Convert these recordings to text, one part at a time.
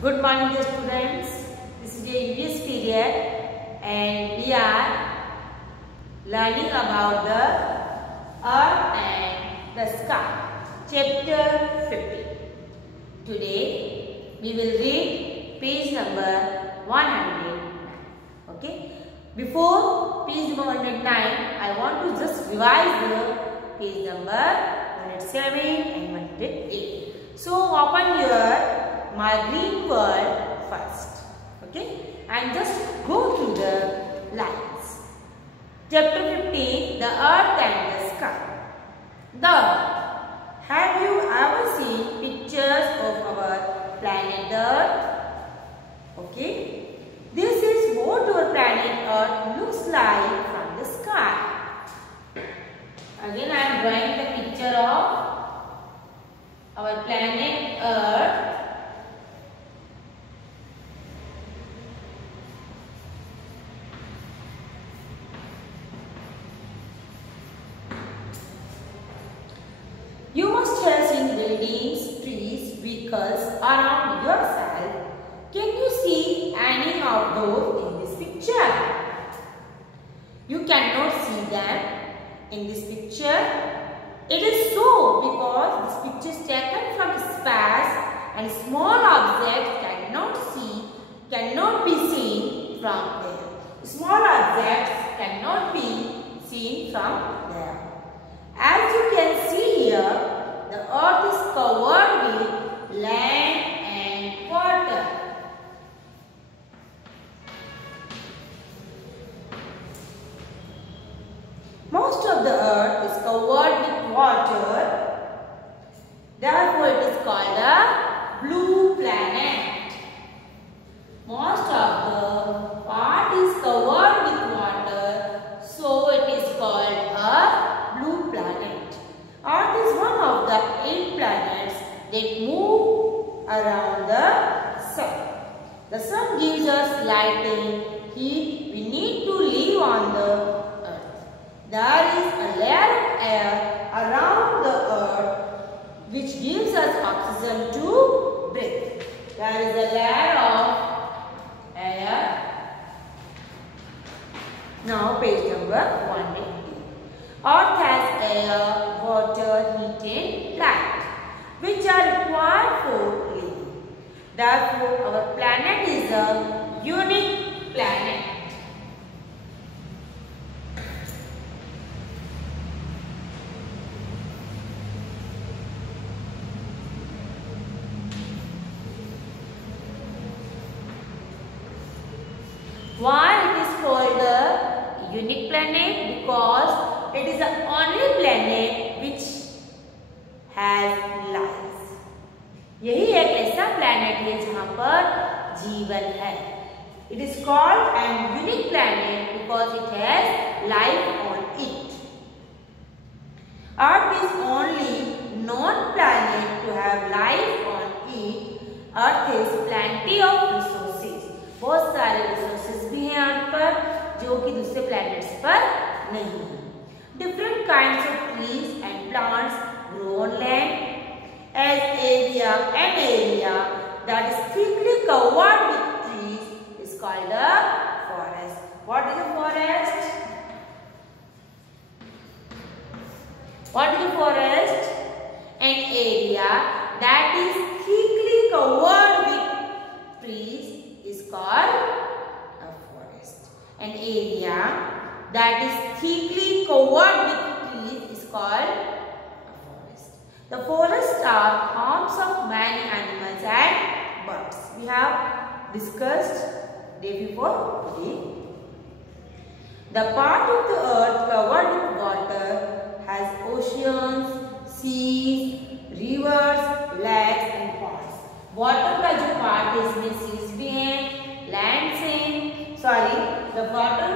Good morning, dear students. This is the English period and we are learning about the earth and the sky. Chapter 50. Today we will read page number 109. Okay. Before page number 109, I want to just revise the page number 107 and 108. So open your My Green World first, okay, and just go through the lines. Chapter 15, the earth and the sky. The earth. Have you ever seen pictures of our planet Earth? Okay, this is what our planet Earth looks like from the sky. Again, I am drawing the picture of our planet Earth. You must have seen buildings, trees, vehicles around yourself. Can you see any of those in this picture? You cannot see them in this picture. It is so because this picture is taken from space and small objects cannot be seen from there. Small objects cannot be seen from there. As you can see here, the earth is covered with land and water. Most of the earth is covered with water. Therefore, it is called a blue planet. Most of the part is covered with water, so it is called a blue planet. Earth is one of the 8 planets that move around the sun. The sun gives us light and heat we need to live on the earth. There is a layer of air around the earth which gives us oxygen to breathe. There is a layer of air. Now page number 180. Earth has air, water, heat and light, which are required for living. Therefore, our planet is a unique planet. Why it is called a unique planet? Because it is the only planet which has life. यही एक ऐसा planet है जहाँ पर जीवन है. It is called an unique planet because it has life on it. Earth is only known planet to have life on it. Earth has plenty of resources. बहुत सारे resources भी हैं Earth पर जो कि दूसरे planets पर नहीं है. Different kinds of trees and plants grow on land. An area that is thickly covered with trees is called a forest. What is a forest? What is a forest? An area that is thickly covered with trees is called a forest. An area that is thickly covered with trees is called a forest. The forests are homes of many animals and birds. We have discussed day before today. The part of the earth covered with water has oceans, seas, rivers, lakes and ponds. Water का जो part है इसमें seas भी हैं, lands हैं. The water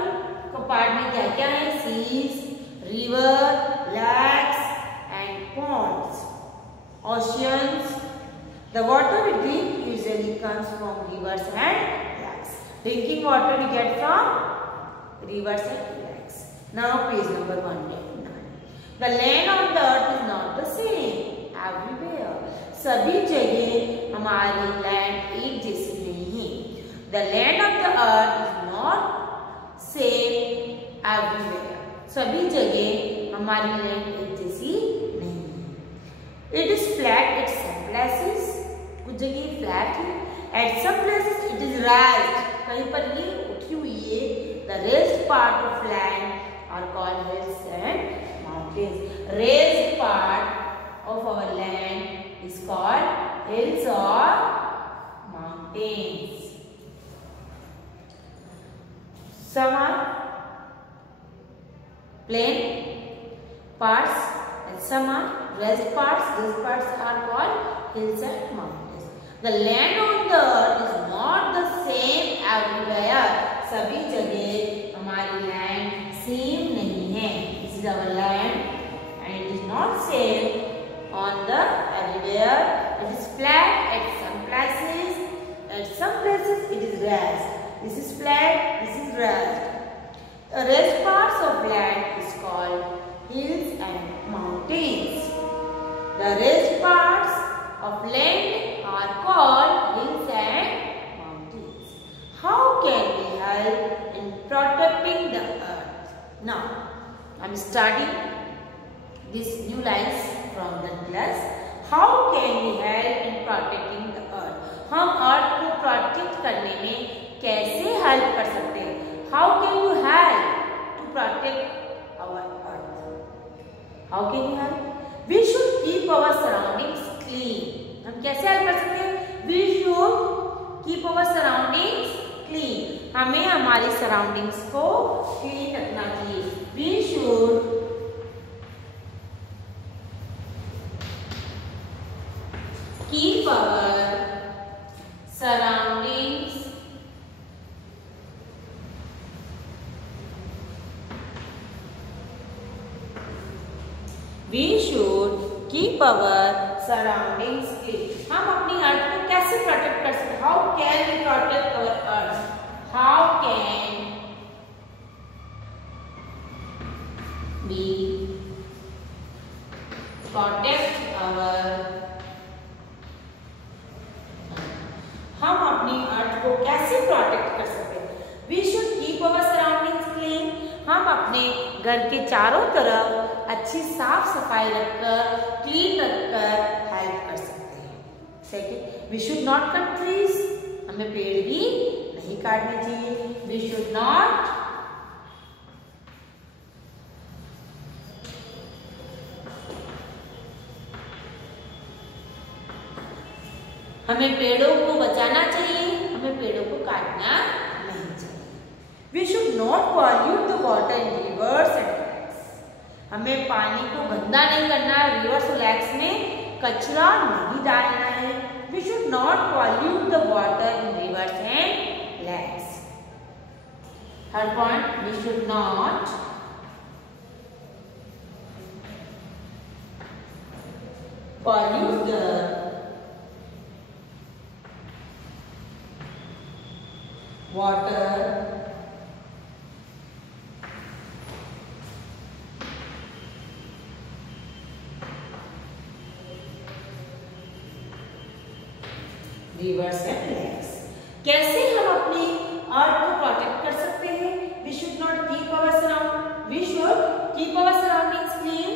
part में क्या क्या है? Seas, river, lakes and ponds, oceans. The water we drink usually comes from rivers and lakes. Drinking water we get from rivers and lakes. Now page number 109. The land on the earth is not the same everywhere. सभी जगह हमारी land एक जैसी नहीं है। The land of the earth is not same everywhere. सभी जगह हमारी लैंड एक जैसी नहीं है। It is flat at some places, कुछ जगह फ्लैट है। At some places it is raised, कहीं पर ये उठी हुई है। The raised part of land are called hills and mountains. Raised part of our land is called hills or mountains. Some are plain parts and some are raised parts. These parts are called hills and mountains. The land on the earth is not the same everywhere. सभी जगह हमारी land same नहीं है। This is our land and it is not same on the everywhere. It is flat at some places. At some places it is raised. This is flat, this is raised. The raised parts of land is called hills and mountains. The raised parts of land are called hills and mountains. How can we help in protecting the earth? Now, I am starting these new lines from the class. How can we help in protecting the earth? हम अर्थ को protect करने में कैसे help कर सकते हैं? How can you help to protect our earth? How can you help? We should keep our surroundings clean. हम कैसे हेल्प कर सकते हैं? We should keep our surroundings clean. हमें हमारी सराउंडिंग्स को क्लीन रखना चाहिए. We should keep our surroundings we should keep our surroundings clean. हम अपनी अर्थ को कैसे प्रोटेक्ट कर सकते हैं? How can we protect our earth? How can we protect our हम अपनी अर्थ को कैसे प्रोटेक्ट कर सकते हैं? We should keep our surroundings clean. हम अपने घर के चारों तरफ अच्छी साफ सफाई रखकर, क्लीन रखकर हेल्प कर सकते हैं. Second, we should not cut trees. हमें पेड़ भी नहीं काटने चाहिए. वी शुड नॉट हमें पेड़ों को बचाना चाहिए. हमें पेड़ों को काटना नहीं चाहिए. We should not pollute the water in rivers and lakes. हमें पानी को गंदा नहीं करना है. रिवर्स और लेक्स में कचरा नहीं डालना है. We should not pollute the water in rivers and lakes. Third point, we should not pollute the water rivers and lakes. कैसे हम अपनी अर्थ को प्रोटेक्ट कर सकते हैं? We should not keep our surroundings clean.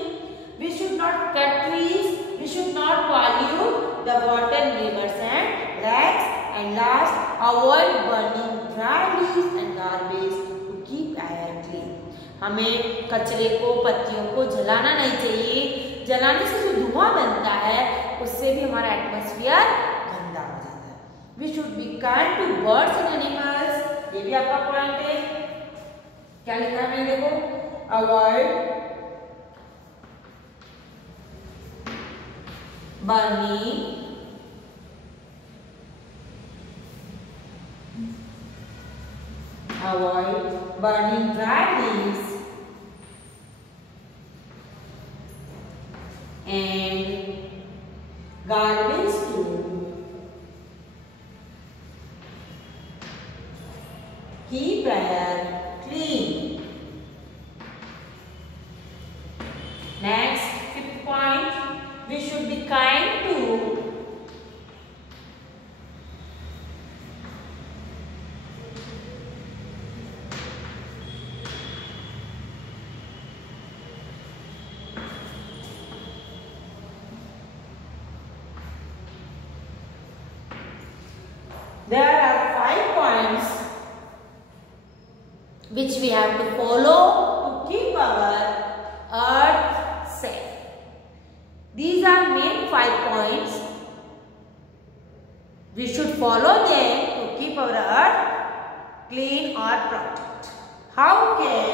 We should not cut trees. We should not pollute the water, rivers and lakes. And last, avoid burning dry leaves and garbage to keep air clean. हमें कचरे को, पत्तियों को जलाना नहीं चाहिए. जलाने से जो धुआं बनता है उससे भी हमारा एटमॉस्फेयर गंदा हो जाता है. We should be kind to birds and animals. ये भी आपका पॉइंट है. क्या लिखा है मैंने? देखो, avoid burning dry leaves and garbage to keep air clean. Next, fifth point, we should be kind to points which we have to follow to keep our earth safe. These are main 5 points. We should follow them to keep our earth clean or protect. How can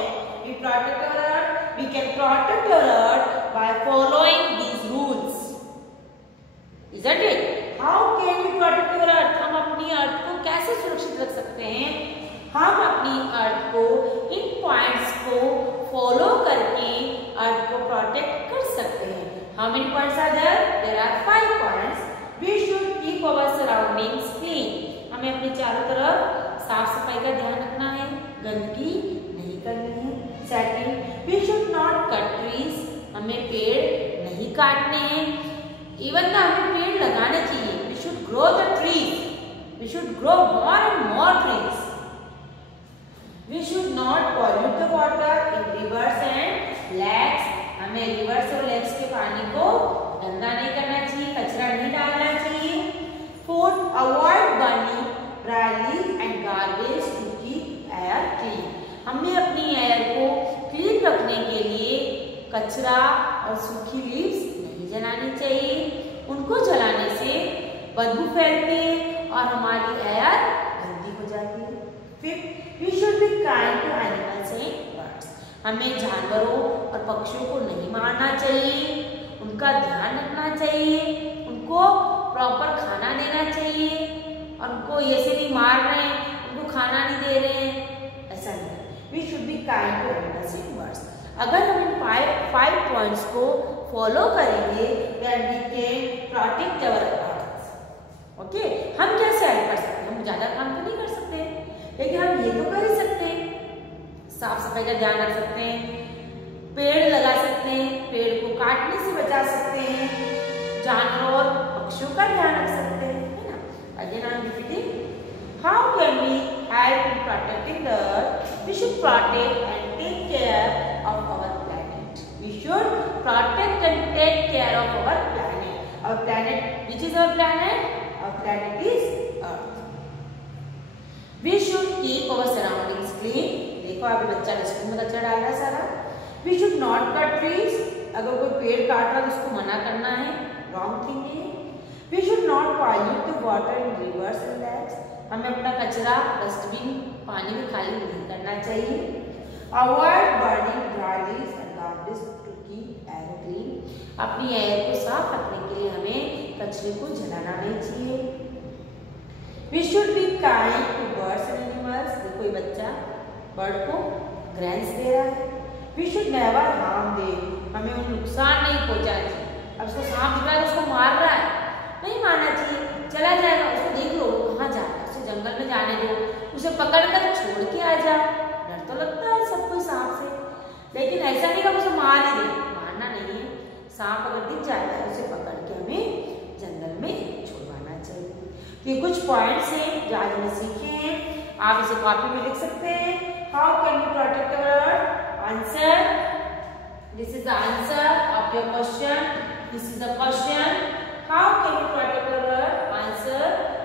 we protect our earth? We can protect our earth by following these rules. Isn't it? How can we protect our earth? हम अपनी अर्थ को कैसे सुरक्षित रख सकते हैं? हम अपनी अर्थ को इन पॉइंट्स को फॉलो करके अर्थ को प्रोटेक्ट कर सकते हैं. How many points are there? There are 5 points. We should keep our surroundings clean. हमें अपने चारों तरफ साफ सफाई का ध्यान रखना है, गंदगी नहीं करनी है. Second, we should not cut trees. हमें पेड़ नहीं काटने हैं. Even though हमें पेड़ लगाने चाहिए. We should grow the trees. We should grow more and more trees. We should not pollute the water in rivers and lakes. हमें रिवर्स और लेक्स के पानी को गंदा नहीं करना चाहिए, कचरा नहीं डालना चाहिए. Fourth, avoid burning dry leaves and garbage to keep air clean. हमें अपनी एयर को क्लीन रखने के लिए कचरा और सूखी लीव्स नहीं जलानी चाहिए. उनको जलाने से बदबू फैलती है और हमारी एयर गंदी हो जाती है. Fifth, we should be kind to animals and birds. हमें जानवरों और पक्षियों को नहीं मारना चाहिए, उनका ध्यान रखना चाहिए, उनको प्रॉपर खाना देना चाहिए. और उनको ऐसे नहीं मार रहे हैं, उनको खाना नहीं दे रहे हैं, ऐसा नहीं. We should be kind to animals and birds. अगर हम इन 5 points को फॉलो करेंगे then we can protect our earth. Okay, हम कैसे हेल्प कर सकते हैं? हम ज्यादा काम तो नहीं कर सकते, लेकिन हम ये तो कर ही सकते हैं. साफ सफाई का ध्यान रख सकते हैं, पेड़ लगा सकते हैं, पेड़ को काटने से बचा सकते हैं, जानवरों और पक्षियों का ध्यान रख सकते हैं, है ना. Again I am repeating. How can we help in protecting the earth? We should protect and take care of our planet. We should protect and take care of our planet. Our planet, which is our planet? Our planet is earth. We should keep our surroundings clean. देखो अभी बच्चा dustbin में कचरा डाल रहा है सारा. We should not cut trees. अगर कोई पेड़ काट रहा है तो उसको मना करना है, रॉन्ग थिंग है. We should not pollute the water in rivers and lakes. हमें अपना कचरा डस्टबिन पानी में खाली नहीं करना चाहिए. Avoid burning dry leaves and garbage to keep air clean. अपनी एयर को साफ रखने के लिए हमें कचरे को जलाना नहीं चाहिए. We should be kind to birds and animals. देखो ये बच्चा बर्ड को ग्रेन्स दे रहा है. We should never harm them. हमें उन्हें नुकसान नहीं पहुंचाना चाहिए. अब उसको सांप दिख रहा है, उसको मार रहा है, नहीं मारना चाहिए. चला जाएगा, उसको देख लो कहाँ जा रहा है, उसे जंगल में जाने दो, उसे पकड़कर छोड़ के आ जा. डर तो लगता है सबको सांप से, लेकिन ऐसा नहीं कि उसे मार ही दे. मारना नहीं है. सांप अगर दिख जाता है उसे पकड़ के हमें जंगल में छुड़वाना चाहिए. ये कुछ पॉइंट्स हैं जो आज हमने सीखे हैं. आप इसे कॉपी में लिख सकते हैं. How can we protect our earth? Answer. This is the answer of your question. This is the question. How can we protect our earth? Answer.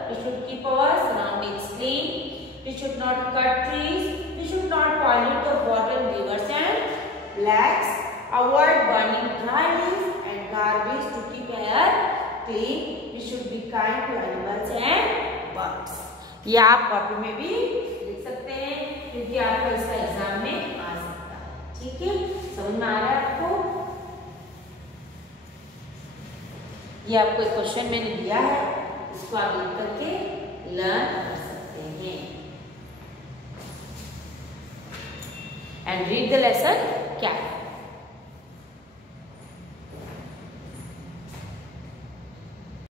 We should keep our surroundings clean. We should not cut trees. We should not pollute the water in rivers and lakes. Avoid burning dry leaves and garbage to keep air clean. We should be kind to animals and birds. ये आप copy में भी लिख सकते हैं क्योंकि आपका इसका एग्जाम में आ सकता है. ठीक है, समझ में आ रहा है आपको? ये आपको एक क्वेश्चन मैंने दिया है, इसको आप लिख करके लर्न कर सकते हैं. And read the lesson कैरेक्टली.